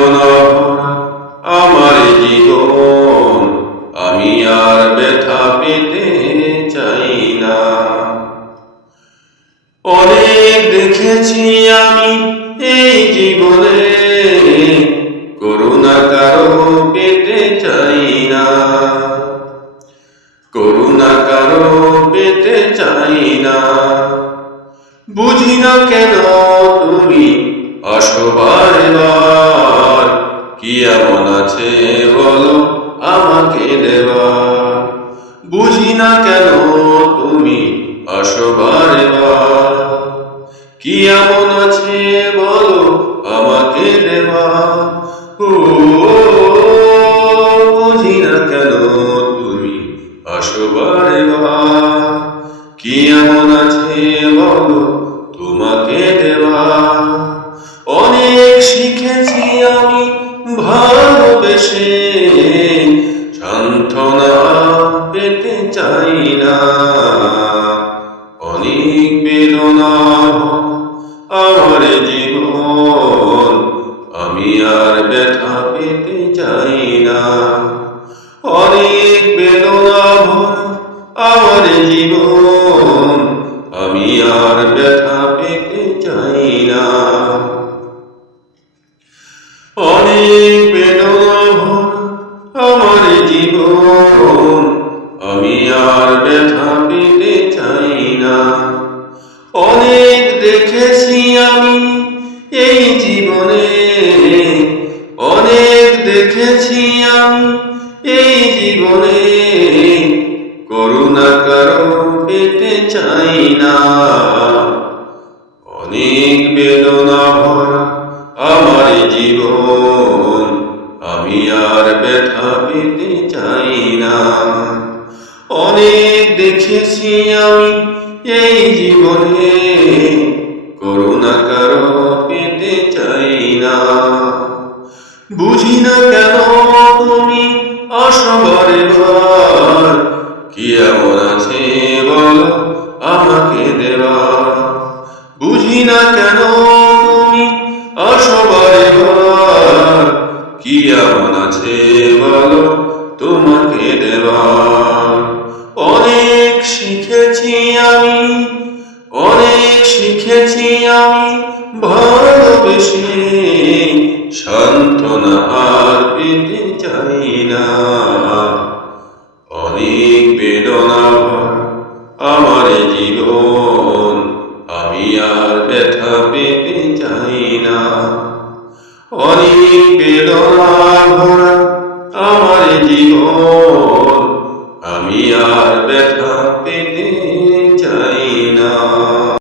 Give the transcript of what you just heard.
বেদনা ভরা আমার জীবন, আমি আর ব্যথা পেতে চাই না। অনেক দেখেছি আমি এই জীবনে, করুণা কারো পেতে চাই না, করুণা কারো পেতে চাই না। বুঝি না কেন তুমি আসো বারে বার, কি এমন আছে বলো আমাকে দেবার। বুঝি না কেন তুমি আসো বারে বার, কি এমন আছে বলো আমাকে দেবার। বুঝি না কেন তুমি আসো বারে বার, কি এমন আছে বলো তোমাকে দেবার। অনেক শিখেছি আমি ভালোবেসে, সান্ত্বনা পেতে চাই না। অনেক বেদনা আমার জীবন, আমি আর ব্যথা পেতে চাই না। অনেক বেদনা আমার জীবন, আমি আর ব্যথা পেতে চাই না। অনেক বেদনা আমার জীবন, আমি আর ব্যথা পেতে চাই না। অনেক দেখেছি আমি এই জীবনে, অনেক দেখেছি আমি এই জীবনে, করুণা কারো পেতে চাই না। অনেক বেদনা ভরা আমার জীবন, আমি আর ব্যথা পেতে চাই না। অনেক দেখেছি আমি এই জীবনে, করুণা কারো পেতে চাই না। বুঝি না কেন তুমি আসো বারে বার, কি এমন আছে বলো আমাকে দেবার। বুঝি না কেন তুমি আসো বারে বার, কি এমন আছে বলো তোমাকে দেবার। অনেক শিখেছি আমি, অনেক শিখেছি আমি ভালোবেসে, সান্ত্বনা আর পেতে চাই না। অনেক বেদনা আমার জীবন, আমি আর ব্যথা পেতে চাই না। অনেক বেদনা ভরা আমার জীবন, আমি আর ব্যথা